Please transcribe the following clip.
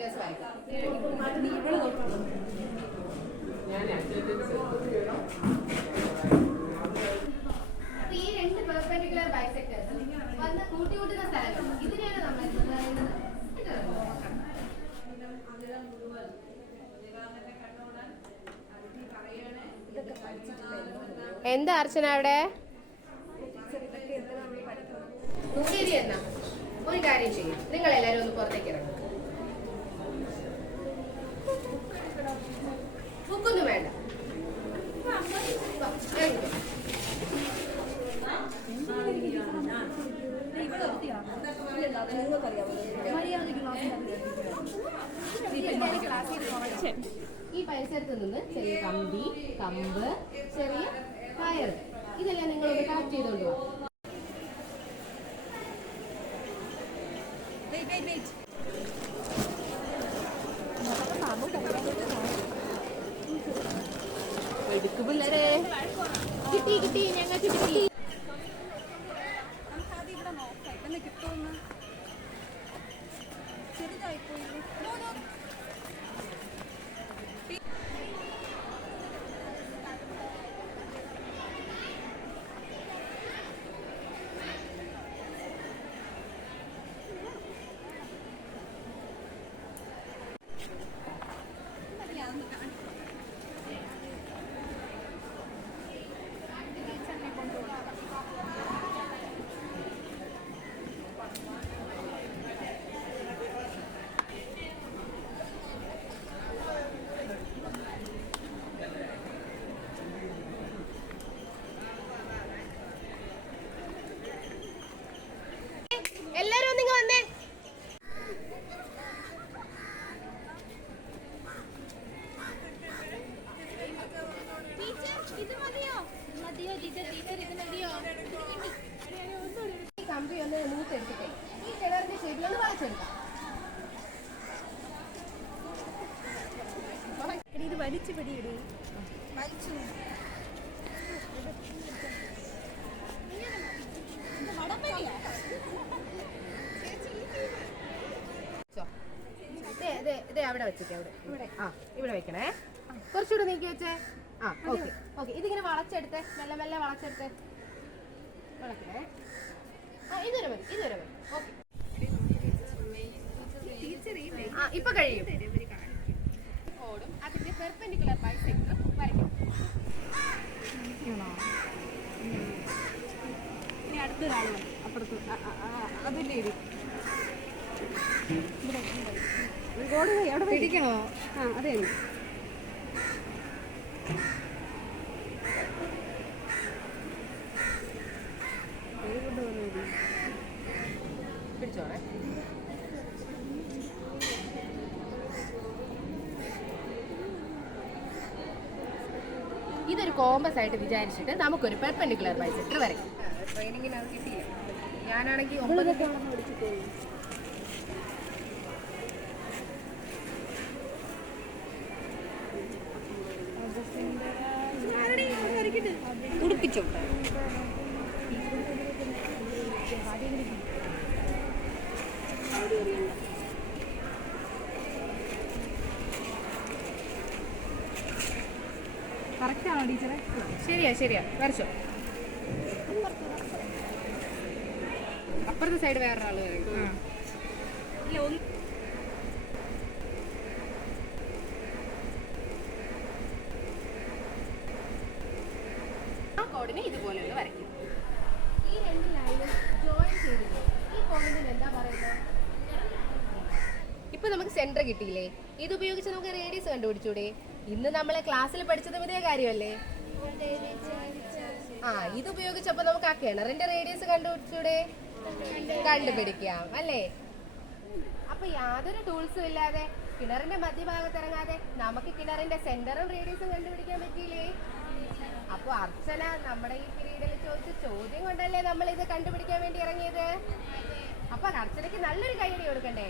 പെർപെൻഡിക്കുലർസ് വരയ്ക്കാം. അപ്പൊ ഈ രണ്ട് പെർപെൻഡിക്കുലർ ബൈസെക്ടേഴ്സ് വന്ന് കൂട്ടിമുട്ടുന്ന സ്ഥലങ്ങൾ ഇതിനെയാണ് നമ്മൾ പറയുന്നത്. എന്താ അർച്ചന അവിടെ ശരി? എന്നാ ഒരു കാര്യം ചെയ്യും, നിങ്ങൾ എല്ലാരും ഒന്ന് പുറത്തേക്ക് ഇറങ്ങും. ബുക്കൊന്നും വേണ്ട. ഈ പരിസരത്ത് നിന്ന് ചെറിയ കമ്പി, കമ്പ്, ചെറിയ കയർ ഇതെല്ലാം നിങ്ങളൊന്ന് കളക്ട് ചെയ്തോണ്ട് പോവാം. പിള്ളേരെ കിട്ടി കിട്ടി, ഞങ്ങൾക്ക് കിട്ടി. എല്ലാരും നിങ്ങൾ വന്നേ. കമ്പി ഒന്ന് നൂറ്റെടുത്തിട്ടേ ഈ കിണറിന്റെ ഷേപ്പിലൊന്ന് വളച്ചെടുക്കാം. ഇത് വലിച്ചു പിടിയിടേ, വലിച്ചു അവിടെ വെച്ചിട്ട് അവിടെ ഇവിടെ വെക്കണേ. കുറച്ചുകൂടെ നീക്കി വെച്ചേ. Okay okay. ഇതിങ്ങനെ വളച്ചെടുത്തേ, മെല്ലെ മെല്ലെ വളച്ചെടുത്തേ, വളക്കണേ. ഇതുവരെ മതി, ഇതുവരെ മതി. ഓക്കെ, ഇപ്പൊ കഴിയും. ഓടും അതിന്റെ പെർപെൻഡിക്കുലർ ബൈസെക്ടർ വരയ്ക്കണം. ഇനി അടുത്തൊരാള് അപ്പുറത്ത് അതിന്റെ ഇടി എവിടെ പിടിക്കണോ? അതെ പിടിച്ചോണേ. ഇതൊരു കോമ്പസ് ആയിട്ട് വിചാരിച്ചിട്ട് നമുക്കൊരു പെർപെൻഡിക്കുലർ ബൈസെക്ടർ വരയ്ക്കാം. ട്രെയിനിങ്ങിന് അത് കിട്ടിയില്ല. ഞാനാണെങ്കിൽ 9 ഉടുപ്പിച്ചോ. കറക്റ്റാണോ ടീച്ചറെ? ശരിയാ ശരിയാ, വരച്ചോ. അപ്പുറത്തെ സൈഡ് വേറൊരാള് വരും. കോഡിനെ ഇതുപോലെ ഒന്ന് വരയ്ക്കും. ഈ രണ്ട് ലൈനും ജോയിൻ ചെയ്തില്ലേ, ഈ പോയിന്റിന് എന്താ പറയുന്നത്? ഇപ്പൊ നമുക്ക് സെന്റർ കിട്ടിയില്ലേ, ഇത് ഉപയോഗിച്ച് നമുക്ക് റേഡിയസ് കണ്ടുപിടിച്ചൂടെ? ഇന്ന് നമ്മളെ ക്ലാസ്സിൽ പഠിച്ചതും ഇതേ കാര്യമല്ലേ? ഇത് ഉപയോഗിച്ചപ്പോ നമുക്ക് ആ കിണറിന്റെ റേഡിയസ് കണ്ടുപിടിച്ചൂടെ? കണ്ടുപിടിക്കാം അല്ലേ? അപ്പൊ യാതൊരു ടൂൾസും ഇല്ലാതെ കിണറിന്റെ മധ്യഭാഗത്ത് ഇറങ്ങാതെ നമുക്ക് കിണറിന്റെ സെന്ററും റേഡിയസും കണ്ടുപിടിക്കാൻ പറ്റിയില്ലേ? അപ്പൊ അർച്ചന നമ്മുടെ ഈ പീരീഡിൽ ചോദിച്ച ചോദ്യം കൊണ്ടല്ലേ നമ്മൾ ഇത് കണ്ടുപിടിക്കാൻ വേണ്ടി ഇറങ്ങിയത്? അപ്പൊ അർച്ചനയ്ക്ക് നല്ലൊരു കൈയടി കൊടുക്കണ്ടേ?